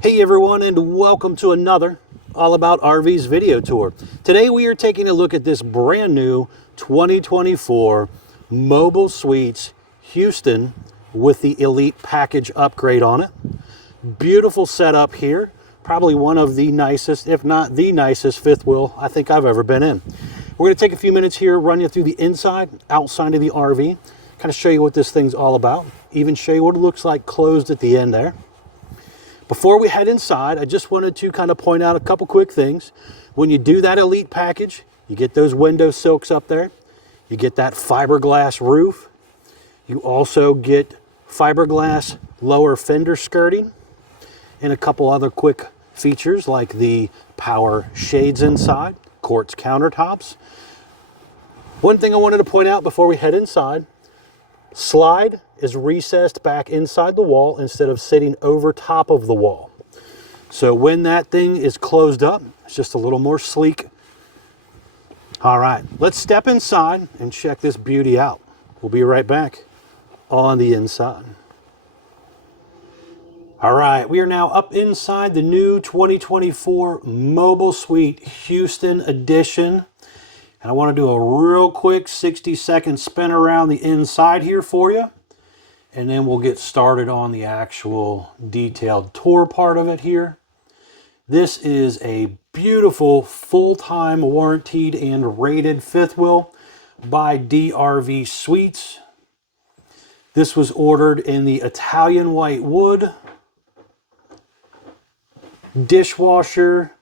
Hey everyone, and welcome to another All About RVs video tour. Today we are taking a look at this brand new 2024 Mobile Suites Houston with the Elite Package upgrade on it. Beautiful setup here. Probably one of the nicest, if not the nicest, fifth wheel I think I've ever been in. We're going to take a few minutes here, run you through the inside, outside of the RV, kind of show you what this thing's all about, even show you what it looks like closed at the end there. Before we head inside, I just wanted to kind of point out a couple quick things. When you do that Elite package, you get those window silks up there. You get that fiberglass roof. You also get fiberglass lower fender skirting and a couple other quick features like the power shades inside, quartz countertops. One thing I wanted to point out before we head inside, slide is recessed back inside the wall instead of sitting over top of the wall. So when that thing is closed up, it's just a little more sleek. All right, let's step inside and check this beauty out. We'll be right back on the inside. All right, we are now up inside the new 2024 Mobile Suite Houston edition. And I want to do a real quick 60-second spin around the inside here for you. And then we'll get started on the actual detailed tour part of it here. This is a beautiful full-time warranted and rated fifth wheel by DRV Suites. This was ordered in the Italian white wood, dishwasher,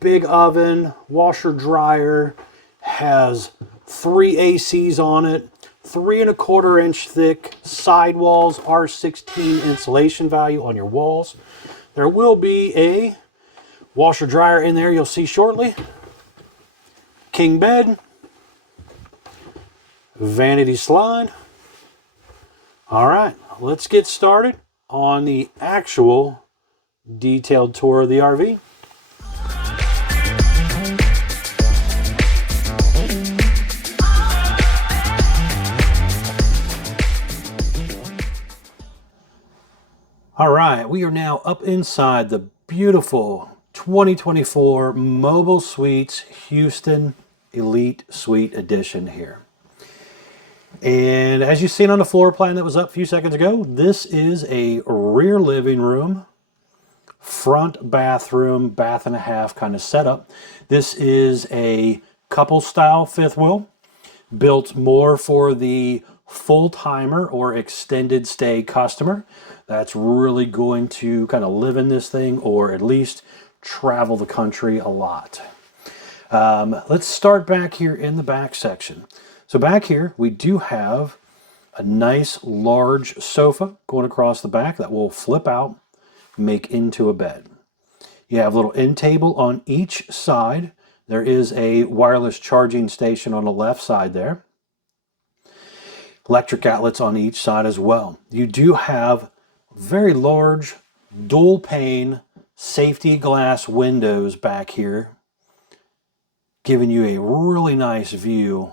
big oven, washer dryer, has 3 ACs on it, 3 1/4 inch thick sidewalls, R16 insulation value on your walls. There will be a washer dryer in there you'll see shortly. King bed, vanity slide. All right, let's get started on the actual detailed tour of the RV. All right, we are now up inside the beautiful 2024 Mobile Suites Houston Elite Suite Edition here. And as you've seen on the floor plan that was up a few seconds ago, this is a rear living room, front bathroom, bath and a half kind of setup. This is a couple style fifth wheel, built more for the full-timer or extended stay customer that's really going to kind of live in this thing or at least travel the country a lot. Let's start back here in the back section. So back here we do have a nice large sofa going across the back that will flip out, make into a bed. You have a little end table on each side. There is a wireless charging station on the left side there. Electric outlets on each side as well. You do have very large dual pane safety glass windows back here, giving you a really nice view,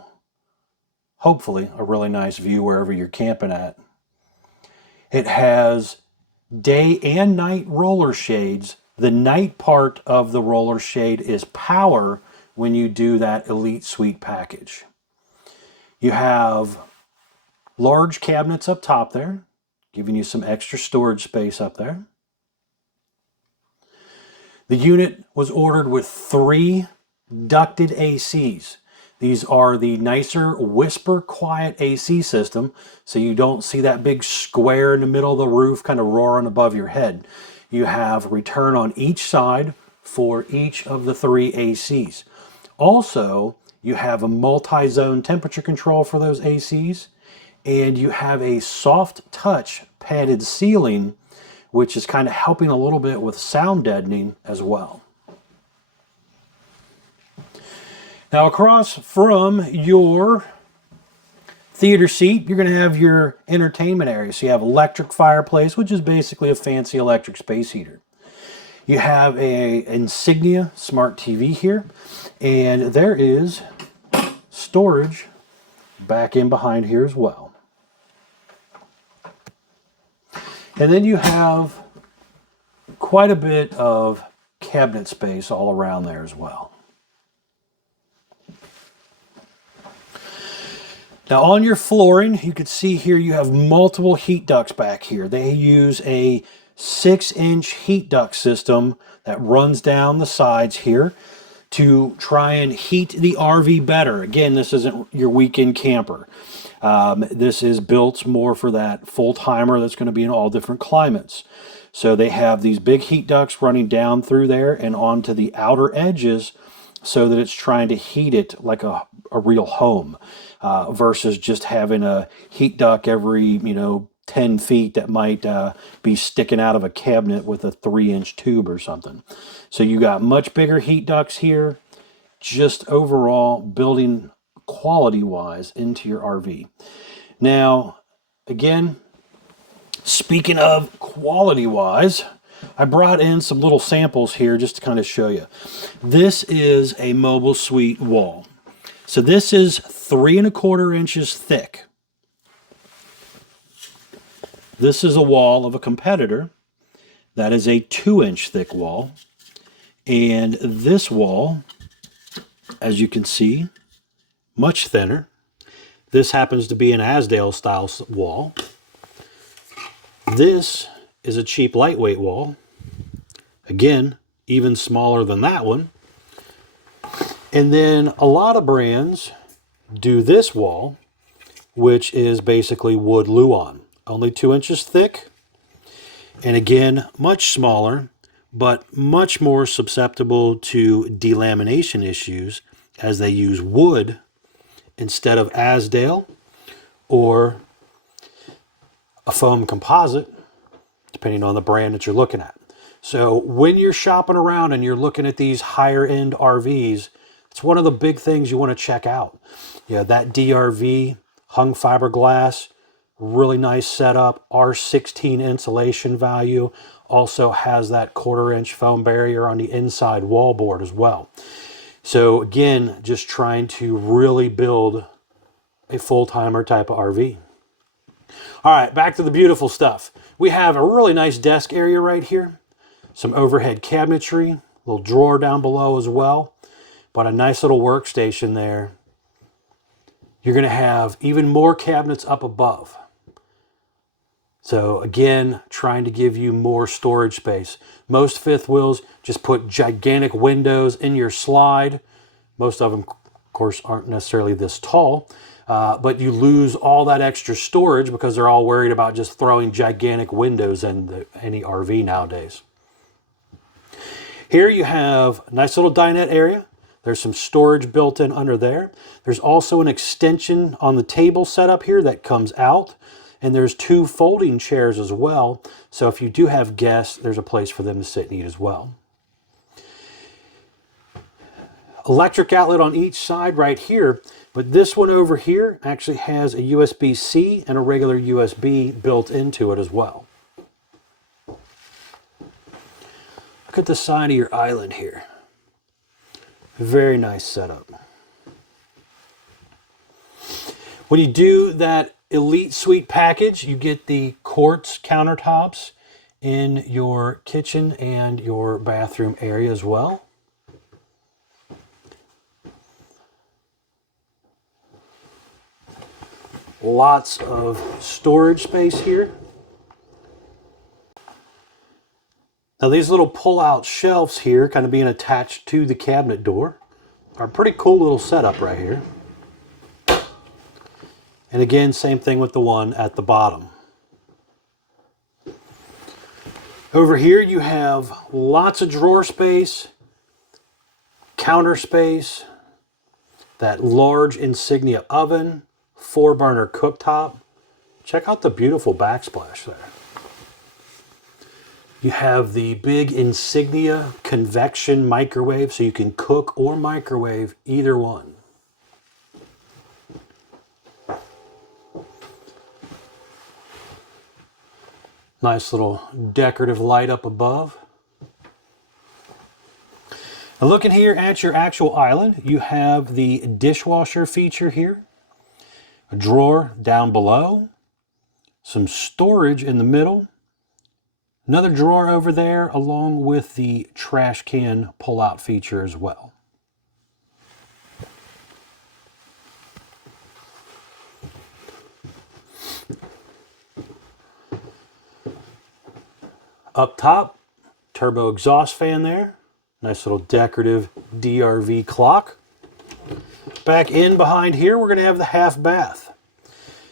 hopefully a really nice view wherever you're camping at. It has day and night roller shades. The night part of the roller shade is power when you do that Elite Suite package. You have large cabinets up top there, giving you some extra storage space up there. The unit was ordered with 3 ducted ACs. These are the nicer whisper quiet AC system, so you don't see that big square in the middle of the roof kind of roaring above your head. You have return on each side for each of the 3 ACs. Also, you have a multi-zone temperature control for those ACs, and you have a soft touch padded ceiling, which is kind of helping a little bit with sound deadening as well. Now across from your theater seat, you're going to have your entertainment area. So you have electric fireplace, which is basically a fancy electric space heater. You have a Insignia smart TV here, and there is storage back in behind here as well. And then you have quite a bit of cabinet space all around there as well. Now on your flooring, you can see here you have multiple heat ducts back here. They use a 6-inch heat duct system that runs down the sides here to try and heat the RV better. Again, this isn't your weekend camper. This is built more for that full-timer that's going to be in all different climates. So they have these big heat ducts running down through there and onto the outer edges so that it's trying to heat it like a real home, versus just having a heat duct every, 10 feet that might be sticking out of a cabinet with a 3-inch tube or something. So you got much bigger heat ducts here, just overall building quality-wise into your RV. Now, again, speaking of quality-wise, I brought in some little samples here just to kind of show you. This is a mobile suite wall. So this is 3¼ inches thick. This is a wall of a competitor that is a 2-inch thick wall. And this wall, as you can see, much thinner. This happens to be an Asdale style wall. This is a cheap lightweight wall. Again, even smaller than that one. And then a lot of brands do this wall, which is basically wood Luan. Only 2 inches thick. And again, much smaller, but much more susceptible to delamination issues as they use wood instead of Asdale or a foam composite, depending on the brand that you're looking at. So when you're shopping around and you're looking at these higher end RVs, it's one of the big things you want to check out. That DRV hung fiberglass, really nice setup, R16 insulation value, also has that 1/4 inch foam barrier on the inside wall board as well. So again, just trying to really build a full-timer type of RV. All right, back to the beautiful stuff. We have a really nice desk area right here. Some overhead cabinetry, little drawer down below as well, but a nice little workstation there. You're going to have even more cabinets up above. So again, trying to give you more storage space. Most fifth wheels just put gigantic windows in your slide. Most of them, of course, aren't necessarily this tall, but you lose all that extra storage because they're all worried about just throwing gigantic windows in any RV nowadays. Here you have a nice little dinette area. There's some storage built in under there. There's also an extension on the table setup here that comes out. And there's 2 folding chairs as well. So if you do have guests, there's a place for them to sit and eat as well. Electric outlet on each side right here. But this one over here actually has a USB-C and a regular USB built into it as well. Look at the side of your island here. Very nice setup. When you do that Elite Suite package, you get the quartz countertops in your kitchen and your bathroom area as well. Lots of storage space here. Now these little pull-out shelves here, kind of being attached to the cabinet door, are a pretty cool little setup right here. And again, same thing with the one at the bottom. Over here you have lots of drawer space, counter space, that large Insignia oven, 4-burner cooktop. Check out the beautiful backsplash there. You have the big Insignia convection microwave, so you can cook or microwave either one. Nice little decorative light up above. And looking here at your actual island, you have the dishwasher feature here, a drawer down below, some storage in the middle, Another drawer over there along with the trash can pull-out feature as well. Up top, turbo exhaust fan there. Nice little decorative DRV clock. Back in behind here, we're going to have the half bath.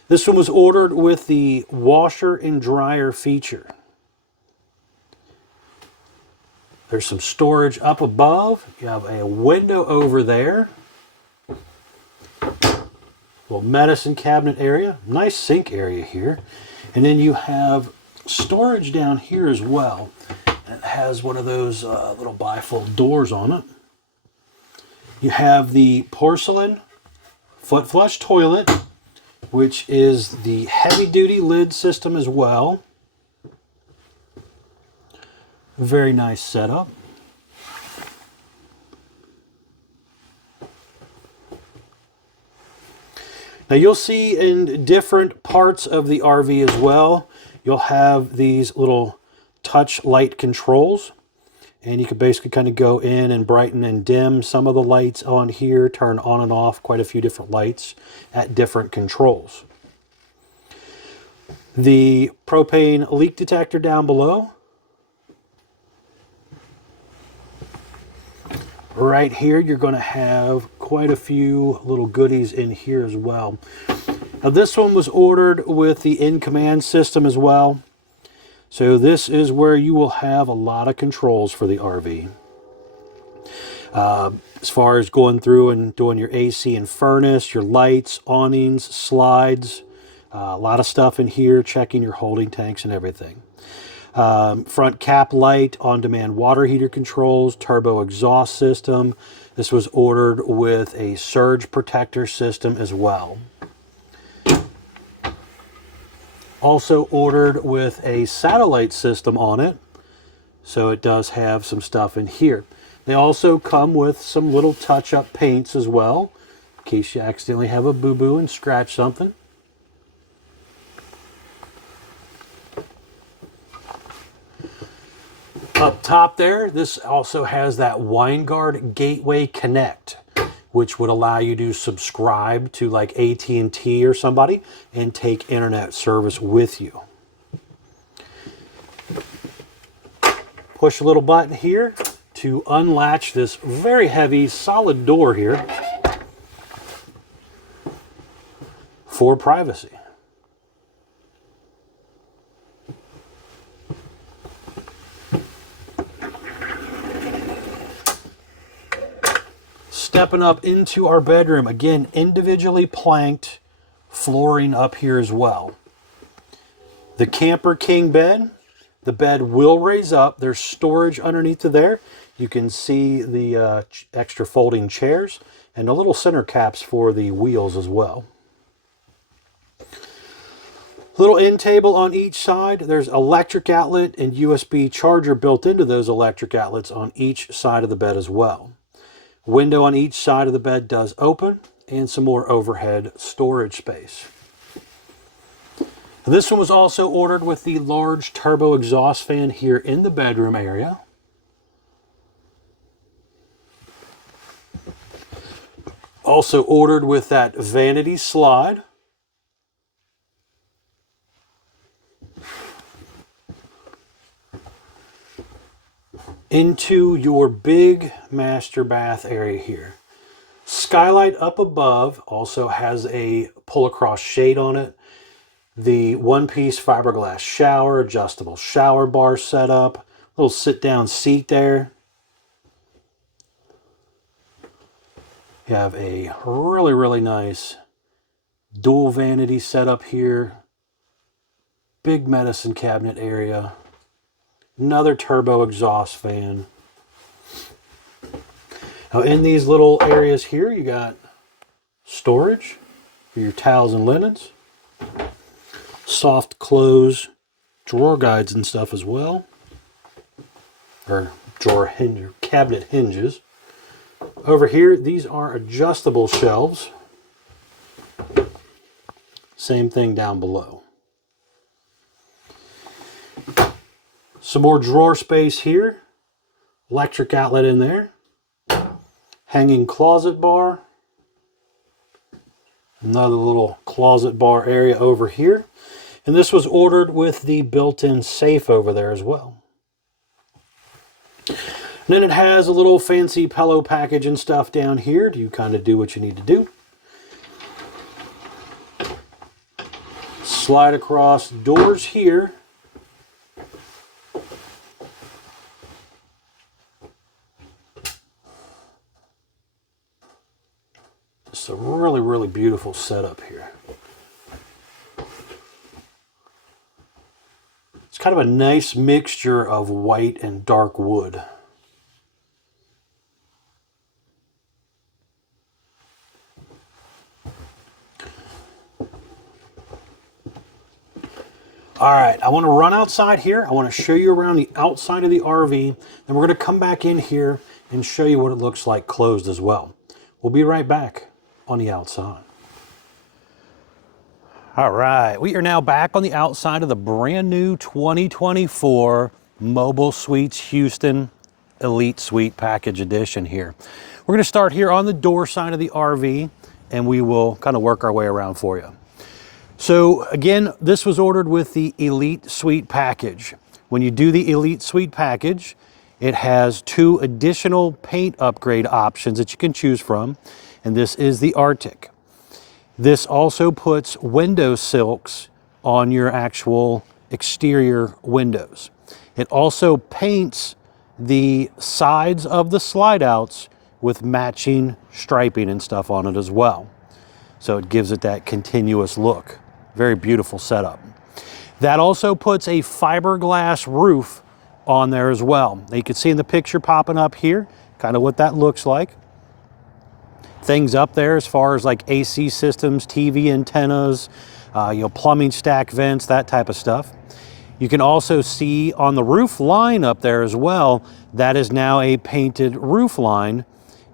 This one was ordered with the washer and dryer feature. There's some storage up above. You have a window over there. Little medicine cabinet area. Nice sink area here. And then you have storage down here as well. It has one of those little bifold doors on it. You have the porcelain foot flush toilet, which is the heavy duty lid system as well. Very nice setup. Now you'll see in different parts of the RV as well, you'll have these little touch light controls. And you can basically kind of go in and brighten and dim some of the lights on here, turn on and off quite a few different lights at different controls. The propane leak detector down below. Right here, you're going to have quite a few little goodies in here as well. Now this one was ordered with the in-command system as well. So this is where you will have a lot of controls for the RV. As far as going through and doing your AC and furnace, your lights, awnings, slides, a lot of stuff in here, checking your holding tanks and everything. Front cap light, on-demand water heater controls, turbo exhaust system. This was ordered with a surge protector system as well. Also ordered with a satellite system on it, so it does have some stuff in here. They also come with some little touch-up paints as well, in case you accidentally have a boo-boo and scratch something. Up top there, this also has that WineGuard Gateway Connect, which would allow you to subscribe to like AT&T or somebody and take internet service with you. Push a little button here to unlatch this very heavy solid door here for privacy. Stepping up into our bedroom, again, individually planked flooring up here as well. The Camper King bed, the bed will raise up. There's storage underneath of there. You can see the extra folding chairs and the little center caps for the wheels as well. Little end table on each side. There's electric outlet and USB charger built into those electric outlets on each side of the bed as well. Window on each side of the bed does open, and some more overhead storage space. This one was also ordered with the large turbo exhaust fan here in the bedroom area. Also ordered with that vanity slide. Into your big master bath area here. Skylight up above also has a pull across shade on it. The one-piece fiberglass shower, adjustable shower bar setup, little sit-down seat there. You have a really, really nice dual vanity setup here. Big medicine cabinet area. Another turbo exhaust fan. Now in these little areas here, you got storage for your towels and linens. Soft close drawer guides and stuff as well. Or drawer hinge, cabinet hinges. Over here, these are adjustable shelves. Same thing down below. Some more drawer space here. Electric outlet in there. Hanging closet bar. Another little closet bar area over here. And this was ordered with the built-in safe over there as well. And then it has a little fancy pillow package and stuff down here. You kind of do what you need to do. Slide across doors here. It's a really, really beautiful setup here. It's kind of a nice mixture of white and dark wood. All right, I want to run outside here. I want to show you around the outside of the RV. Then we're going to come back in here and show you what it looks like closed as well. We'll be right back on the outside. All right, we are now back on the outside of the brand new 2024 Mobile Suites Houston Elite Suite Package Edition here. We're going to start here on the door side of the RV, and we will kind of work our way around for you. So again, this was ordered with the Elite Suite Package. When you do the Elite Suite Package, it has 2 additional paint upgrade options that you can choose from, and this is the Arctic. This also puts window silks on your actual exterior windows. It also paints the sides of the slide outs with matching striping and stuff on it as well. So it gives it that continuous look. Very beautiful setup. That also puts a fiberglass roof on there as well. Now you can see in the picture popping up here, kind of what that looks like. Things up there as far as like AC systems, TV antennas, plumbing stack vents, that type of stuff. You can also see on the roof line up there as well, that is now a painted roof line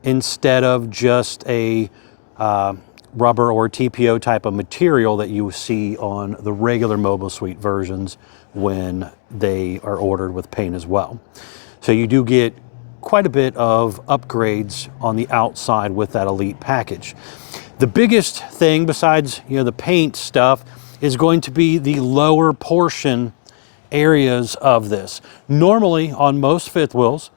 instead of just a rubber or TPO type of material that you see on the regular Mobile Suite versions when they are ordered with paint as well. So you do get quite a bit of upgrades on the outside with that Elite package. The biggest thing besides the paint stuff is going to be the lower portion areas of this. Normally on most fifth wheels,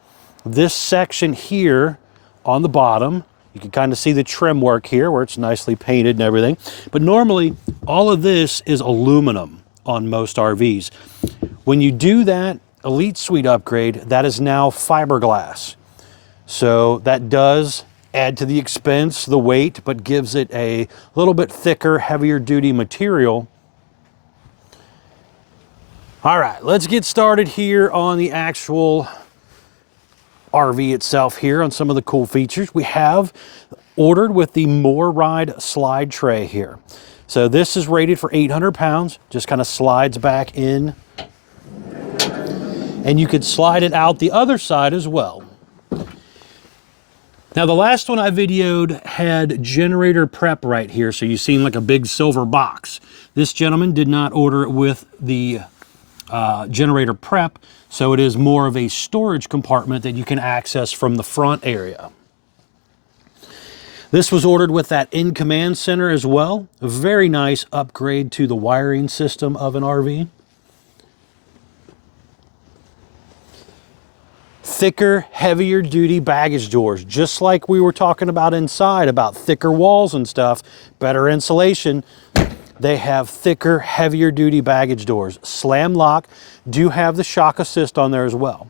this section here on the bottom, you can kind of see the trim work here where it's nicely painted and everything. But normally all of this is aluminum on most RVs. When you do that Elite Suite upgrade, that is now fiberglass. So that does add to the expense, the weight, but gives it a little bit thicker, heavier duty material. All right, let's get started here on the actual RV itself here on some of the cool features. We have ordered with the More Ride slide tray here. So this is rated for 800 pounds, just kind of slides back in. And you could slide it out the other side as well. Now the last one I videoed had generator prep right here, so you've seen like a big silver box. This gentleman did not order it with the generator prep, so it is more of a storage compartment that you can access from the front area. This was ordered with that in-command center as well. A very nice upgrade to the wiring system of an RV. Thicker, heavier duty baggage doors, just like we were talking about inside, about thicker walls and stuff, better insulation. They have thicker, heavier duty baggage doors. Slam lock, do have the shock assist on there as well.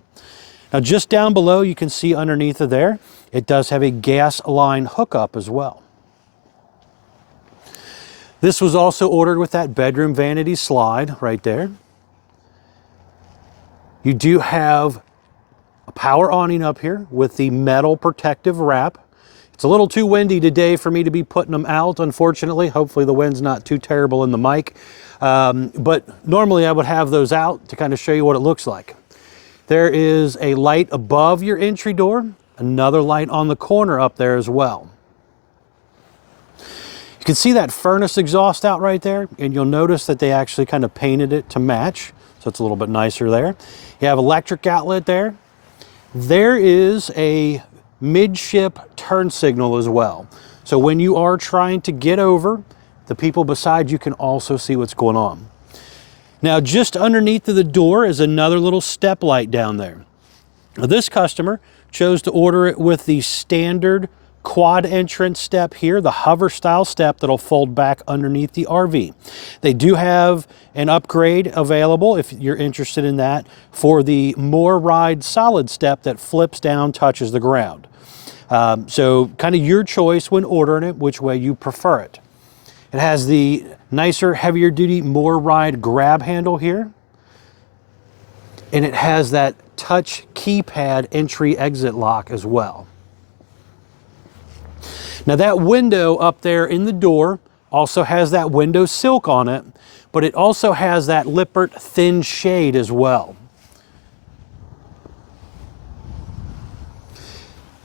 Now just down below, you can see underneath of there, it does have a gas line hookup as well. This was also ordered with that bedroom vanity slide right there. You do have a power awning up here with the metal protective wrap. It's a little too windy today for me to be putting them out, unfortunately. Hopefully the wind's not too terrible in the mic. But normally I would have those out to kind of show you what it looks like. There is a light above your entry door, another light on the corner up there as well. You can see that furnace exhaust out right there, and you'll notice that they actually kind of painted it to match. so it's a little bit nicer there. You have electric outlet there. There is a midship turn signal as well. So when you are trying to get over, the people beside you can also see what's going on. Now, just underneath of the door is another little step light down there. Now, this customer chose to order it with the standard quad entrance step here, the hover style step that'll fold back underneath the RV. They do have an upgrade available if you're interested in that for the more ride solid step that flips down, touches the ground. So kind of your choice when ordering it, which way you prefer it. It has the nicer, heavier duty, more ride grab handle here. And it has that touch keypad entry exit lock as well. Now that window up there in the door also has that window silk on it, but it also has that Lippert thin shade as well.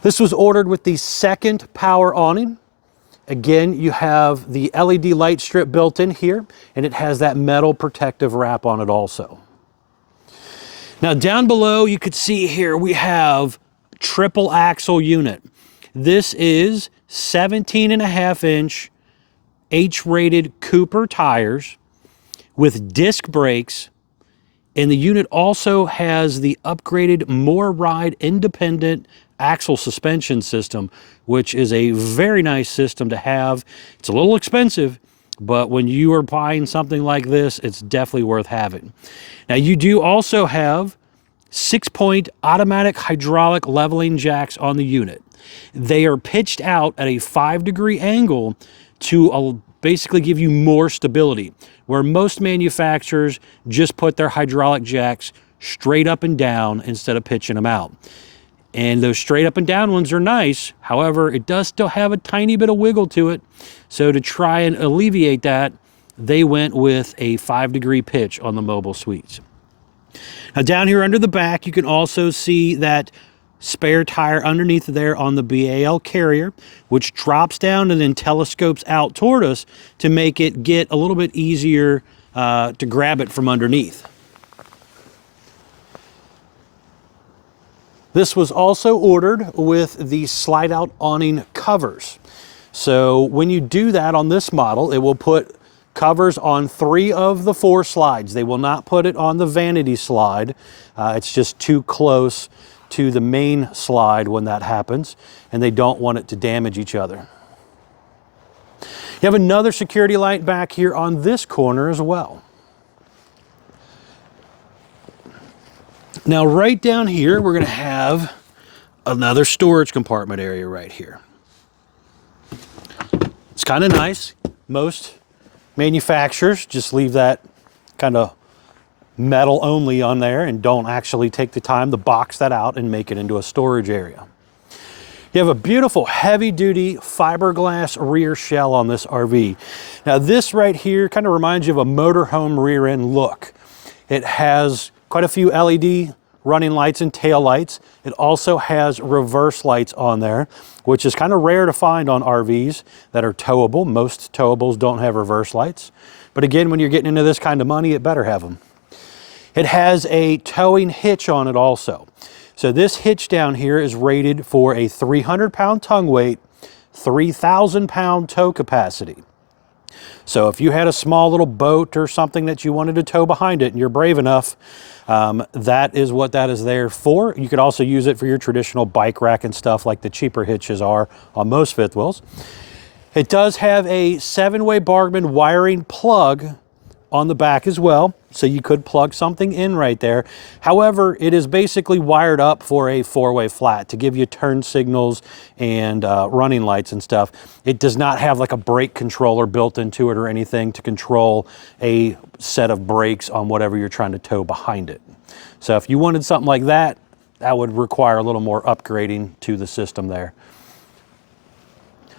This was ordered with the second power awning. Again, you have the LED light strip built in here, and it has that metal protective wrap on it also. Now down below, you could see here we have triple axle unit. This is 17.5-inch H-rated Cooper tires with disc brakes, and the unit also has the upgraded More Ride independent axle suspension system, which is a very nice system to have. It's a little expensive, but when you are buying something like this, it's definitely worth having. Now you do also have 6-point automatic hydraulic leveling jacks on the unit. They are pitched out at a 5-degree angle to basically give you more stability, where most manufacturers just put their hydraulic jacks straight up and down instead of pitching them out. And those straight up and down ones are nice. However, it does still have a tiny bit of wiggle to it. So to try and alleviate that, they went with a 5-degree pitch on the mobile suites. Now down here under the back, you can also see that spare tire underneath there on the BAL carrier, which drops down and then telescopes out toward us to make it get a little bit easier to grab it from underneath. This was also ordered with the slide out awning covers. So when you do that on this model, it will put covers on 3 of the 4 slides. They will not put it on the vanity slide. It's just too close to the main slide when that happens, and they don't want it to damage each other. You have another security light back here on this corner as well. Now right down here, we're going to have another storage compartment area right here. It's kind of nice. Most manufacturers just leave that kind of metal only on there and don't actually take the time to box that out and make it into a storage area. You have a beautiful heavy-duty fiberglass rear shell on this RV. Now this right here kind of reminds you of a motorhome rear end look. It has quite a few LED running lights and tail lights. It also has reverse lights on there, which is kind of rare to find on RVs that are towable. Most towables don't have reverse lights. But again, when you're getting into this kind of money, it better have them. It has a towing hitch on it also. So this hitch down here is rated for a 300-pound tongue weight, 3,000-pound tow capacity. So if you had a small little boat or something that you wanted to tow behind it and you're brave enough, that is what that is there for. You could also use it for your traditional bike rack and stuff like the cheaper hitches are on most fifth wheels. It does have a 7-way Bargman wiring plug on the back as well, so you could plug something in right there. However, it is basically wired up for a 4-way flat to give you turn signals and running lights and stuff. It does not have like a brake controller built into it or anything to control a set of brakes on whatever you're trying to tow behind it. So if you wanted something like that, that would require a little more upgrading to the system there.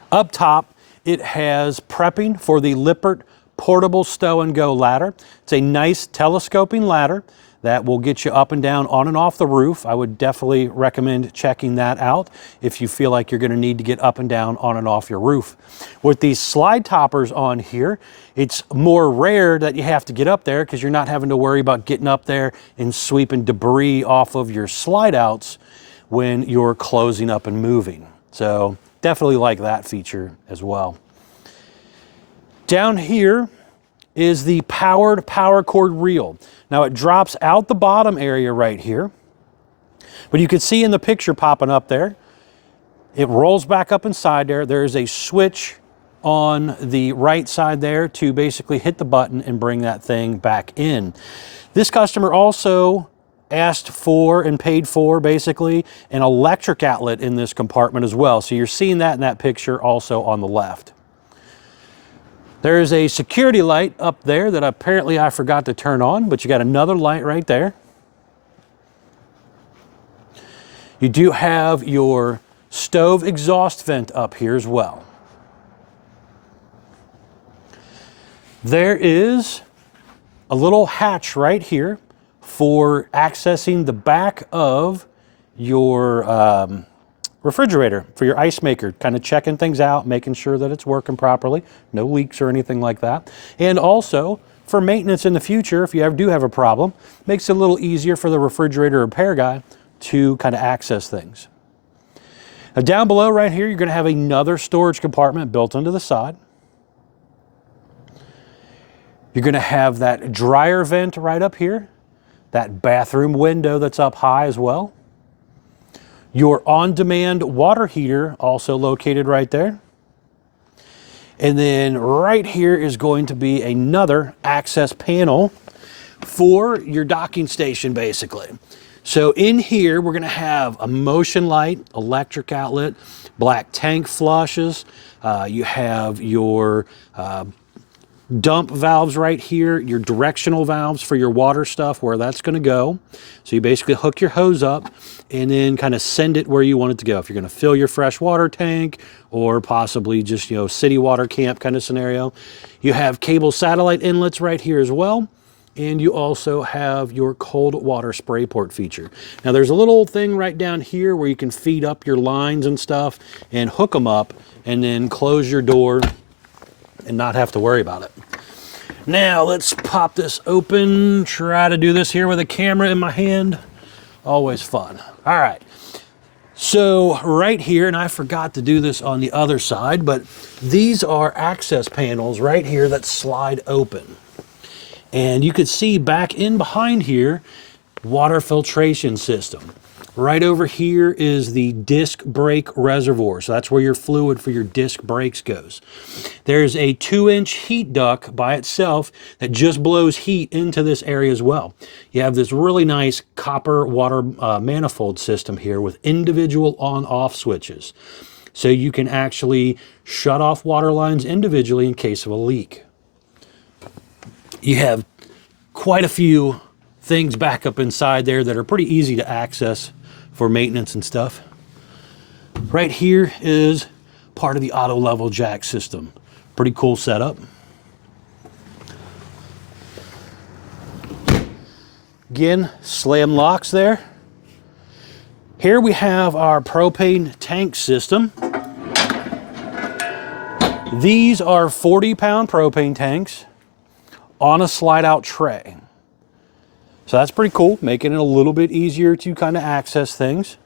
Up top, it has prepping for the Lippert portable stow and go ladder. It's a nice telescoping ladder that will get you up and down, on and off the roof. I would definitely recommend checking that out if you feel like you're going to need to get up and down, on and off your roof. With these slide toppers on here, it's more rare that you have to get up there because you're not having to worry about getting up there and sweeping debris off of your slide outs when you're closing up and moving. So definitely like that feature as well. Down here is the powered power cord reel. Now it drops out the bottom area right here, but you can see in the picture popping up there, it rolls back up inside there. There is a switch on the right side there to basically hit the button and bring that thing back in. This customer also asked for and paid for basically an electric outlet in this compartment as well. So you're seeing that in that picture also on the left. There's a security light up there that apparently I forgot to turn on, but you got another light right there. You do have your stove exhaust vent up here as well. There is a little hatch right here for accessing the back of your refrigerator for your ice maker, kind of checking things out, making sure that it's working properly, no leaks or anything like that. And also for maintenance in the future, if you do have a problem, makes it a little easier for the refrigerator repair guy to kind of access things. Now down below right here, you're going to have another storage compartment built into the side. You're going to have that dryer vent right up here, that bathroom window that's up high as well. Your on-demand water heater also located right there. And then right here is going to be another access panel for your docking station basically. So in here we're going to have a motion light, electric outlet, black tank flushes. You have your dump valves right here, your directional valves for your water stuff, where that's going to go. So you basically hook your hose up and then kind of send it where you want it to go. If you're going to fill your fresh water tank or possibly just, you know, city water camp kind of scenario. You have cable satellite inlets right here as well. And you also have your cold water spray port feature. Now there's a little thing right down here where you can feed up your lines and stuff and hook them up and then close your door and not have to worry about it. Now let's pop this open, try to do this here with a camera in my hand. Always fun. All right, so right here, and I forgot to do this on the other side, but these are access panels right here that slide open. And you could see back in behind here, water filtration system. Right over here is the disc brake reservoir. So that's where your fluid for your disc brakes goes. There's a 2-inch heat duct by itself that just blows heat into this area as well. You have this really nice copper water manifold system here with individual on-off switches. So you can actually shut off water lines individually in case of a leak. You have quite a few things back up inside there that are pretty easy to access for maintenance and stuff. Right here is part of the auto level jack system. Pretty cool setup. Again, slam locks there. Here we have our propane tank system. These are 40-pound propane tanks on a slide-out tray. So that's pretty cool, making it a little bit easier to kind of access things.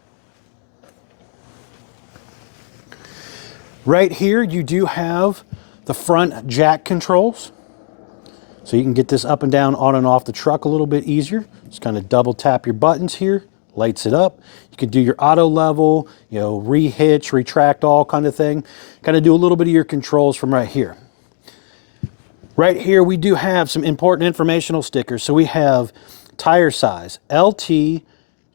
Right here, you do have the front jack controls. So you can get this up and down, on and off the truck a little bit easier. Just kind of double tap your buttons here, lights it up. You can do your auto level, you know, re-hitch, retract, all kind of thing. Kind of do a little bit of your controls from right here. Right here, we do have some important informational stickers. So we have tire size, LT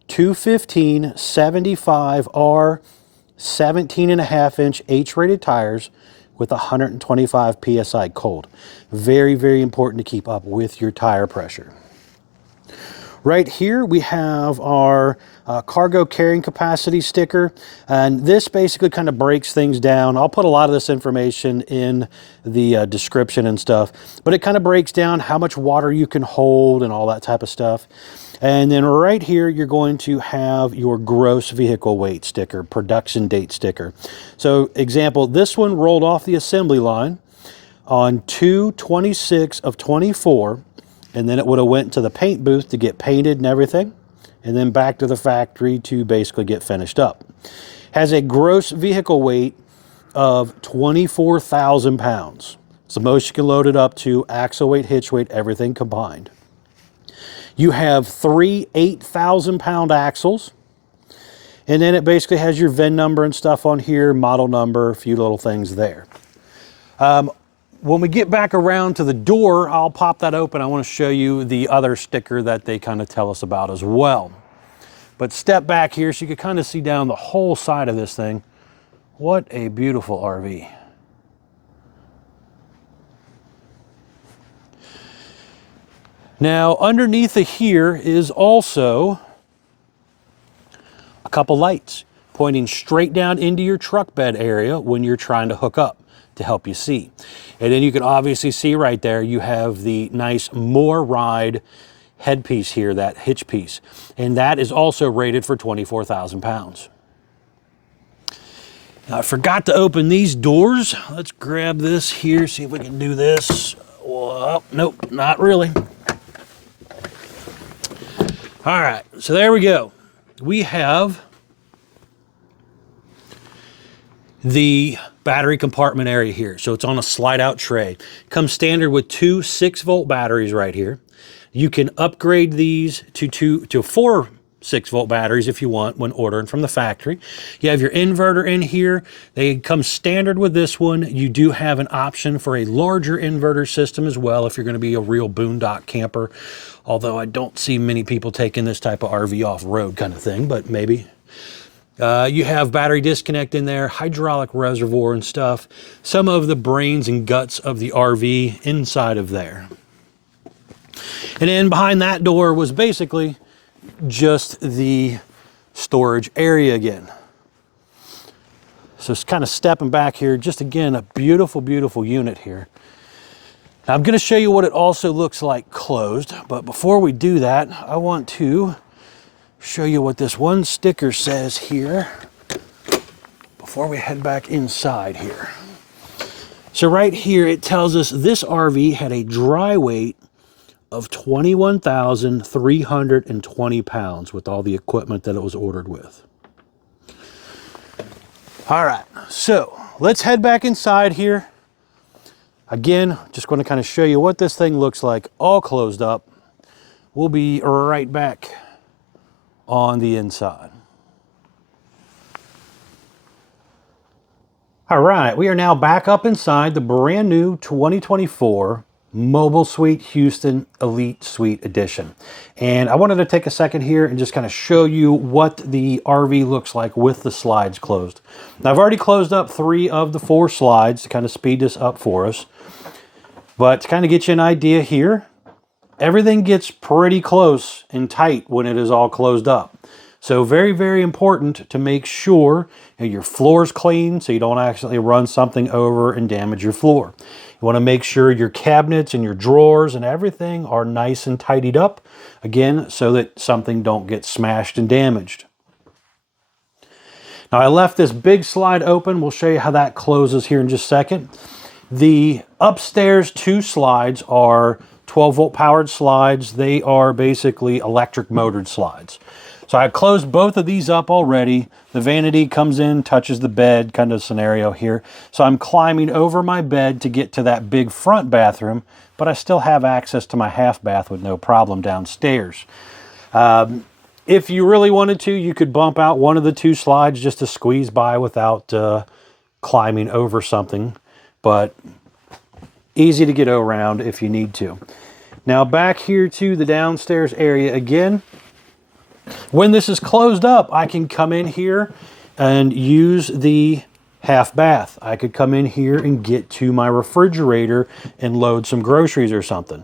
215 75R 17.5-inch H-rated tires with 125 PSI cold. Very, very important to keep up with your tire pressure. Right here we have our cargo carrying capacity sticker, and this basically kind of breaks things down. I'll put a lot of this information in the description and stuff, but it kind of breaks down how much water you can hold and all that type of stuff. And then right here, you're going to have your gross vehicle weight sticker, production date sticker. So example, this one rolled off the assembly line on 2/26 of 24, and then it would have went to the paint booth to get painted and everything, and then back to the factory to basically get finished up. Has a gross vehicle weight of 24,000 pounds. It's the most you can load it up to, axle weight, hitch weight, everything combined. You have 3 8,000-pound axles, and then it basically has your VIN number and stuff on here, model number, a few little things there. When we get back around to the door, I'll pop that open. I want to show you the other sticker that they kind of tell us about as well. But step back here so you can kind of see down the whole side of this thing. What a beautiful RV. Now, underneath of here is also a couple lights pointing straight down into your truck bed area when you're trying to hook up to help you see. And then you can obviously see right there, you have the nice More Ride headpiece here, that hitch piece. And that is also rated for 24,000 pounds. Now, I forgot to open these doors. Let's grab this here, see if we can do this. Well, nope, not really. All right, so there we go. We have the battery compartment area here. So it's on a slide out tray. Comes standard with 2 6-volt batteries right here. You can upgrade these to 4 6-volt batteries if you want when ordering from the factory. You have your inverter in here. They come standard with this one. You do have an option for a larger inverter system as well if you're going to be a real boondock camper. Although I don't see many people taking this type of RV off-road kind of thing, but maybe. You have battery disconnect in there, hydraulic reservoir and stuff. Some of the brains and guts of the RV inside of there. And then behind that door was basically just the storage area again. So it's kind of stepping back here. Just again, a beautiful, beautiful unit here. Now I'm going to show you what it also looks like closed. But before we do that, I want to show you what this one sticker says here before we head back inside here. So right here, it tells us this RV had a dry weight of 21,320 pounds with all the equipment that it was ordered with. All right, so let's head back inside here. Again, just going to kind of show you what this thing looks like all closed up. We'll be right back on the inside. All right, we are now back up inside the brand new 2024 Mobile Suite Houston Elite Suite Edition. And I wanted to take a second here and just kind of show you what the RV looks like with the slides closed. Now, I've already closed up 3 of the 4 slides to kind of speed this up for us. But to kind of get you an idea here, everything gets pretty close and tight when it is all closed up. So very, very important to make sure your floor's clean so you don't accidentally run something over and damage your floor. You want to make sure your cabinets and your drawers and everything are nice and tidied up, again, so that something don't get smashed and damaged. Now I left this big slide open. We'll show you how that closes here in just a second. The upstairs 2 slides are 12-volt powered slides. They are basically electric motored slides. So I closed both of these up already. The vanity comes in, touches the bed, kind of scenario here. So I'm climbing over my bed to get to that big front bathroom, but I still have access to my half bath with no problem downstairs. If you really wanted to, you could bump out one of the 2 slides just to squeeze by without climbing over something, but easy to get around if you need to. Now back here to the downstairs area again. When this is closed up, I can come in here and use the half bath. I could come in here and get to my refrigerator and load some groceries or something.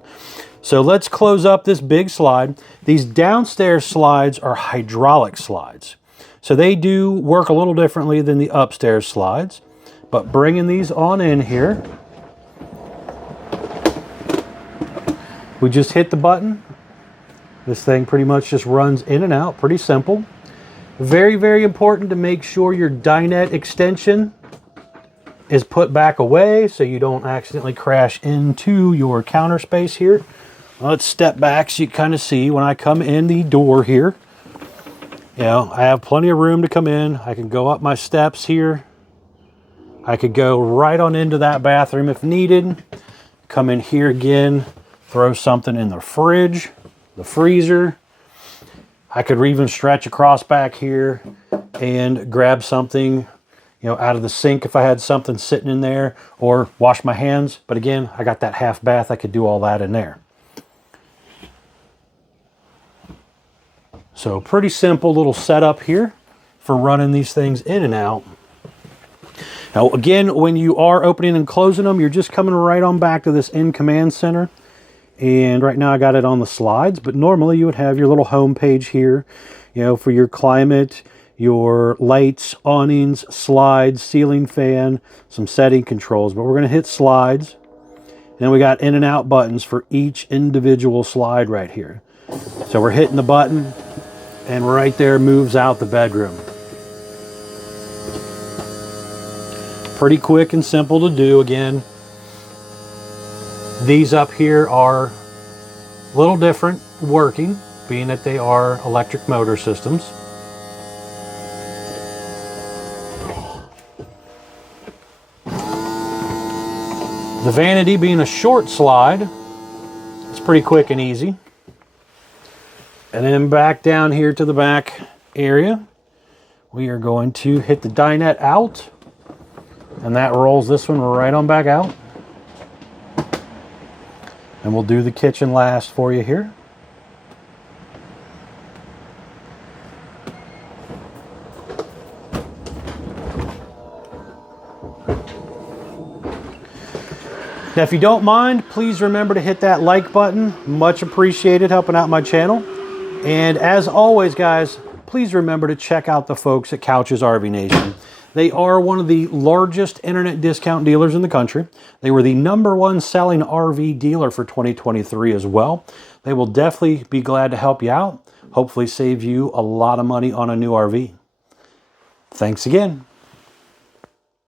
So let's close up this big slide. These downstairs slides are hydraulic slides. So they do work a little differently than the upstairs slides. But bringing these on in here, we just hit the button This thing pretty much just runs in and out, pretty simple. Very, very important to make sure your dinette extension is put back away so you don't accidentally crash into your counter space here. Let's step back so you kind of see when I come in the door here. You know, I have plenty of room to come in. I can go up my steps here. I could go right on into that bathroom if needed. Come in here again, throw something in the fridge, the freezer. I could even stretch across back here and grab something, you know, out of the sink if I had something sitting in there, or wash my hands. But again, I got that half bath. I could do all that in there. So pretty simple little setup here for running these things in and out. Now again, when you are opening and closing them, you're just coming right on back to this in command center. And right now I got it on the slides, but normally you would have your little home page here, you know, for your climate, your lights, awnings, slides, ceiling fan, some setting controls. But we're going to hit slides. And then we got in and out buttons for each individual slide right here. So we're hitting the button, and right there moves out the bedroom. Pretty quick and simple to do. Again, these up here are a little different working, being that they are electric motor systems. The vanity being a short slide, it's pretty quick and easy. And then back down here to the back area, we are going to hit the dinette out, and that rolls this one right on back out. And we'll do the kitchen last for you here. Now, if you don't mind, please remember to hit that like button. Much appreciated, helping out my channel. And as always, guys, please remember to check out the folks at Couch's RV Nation. They are one of the largest internet discount dealers in the country. They were the #1 selling RV dealer for 2023 as well. They will definitely be glad to help you out. Hopefully save you a lot of money on a new RV. Thanks again.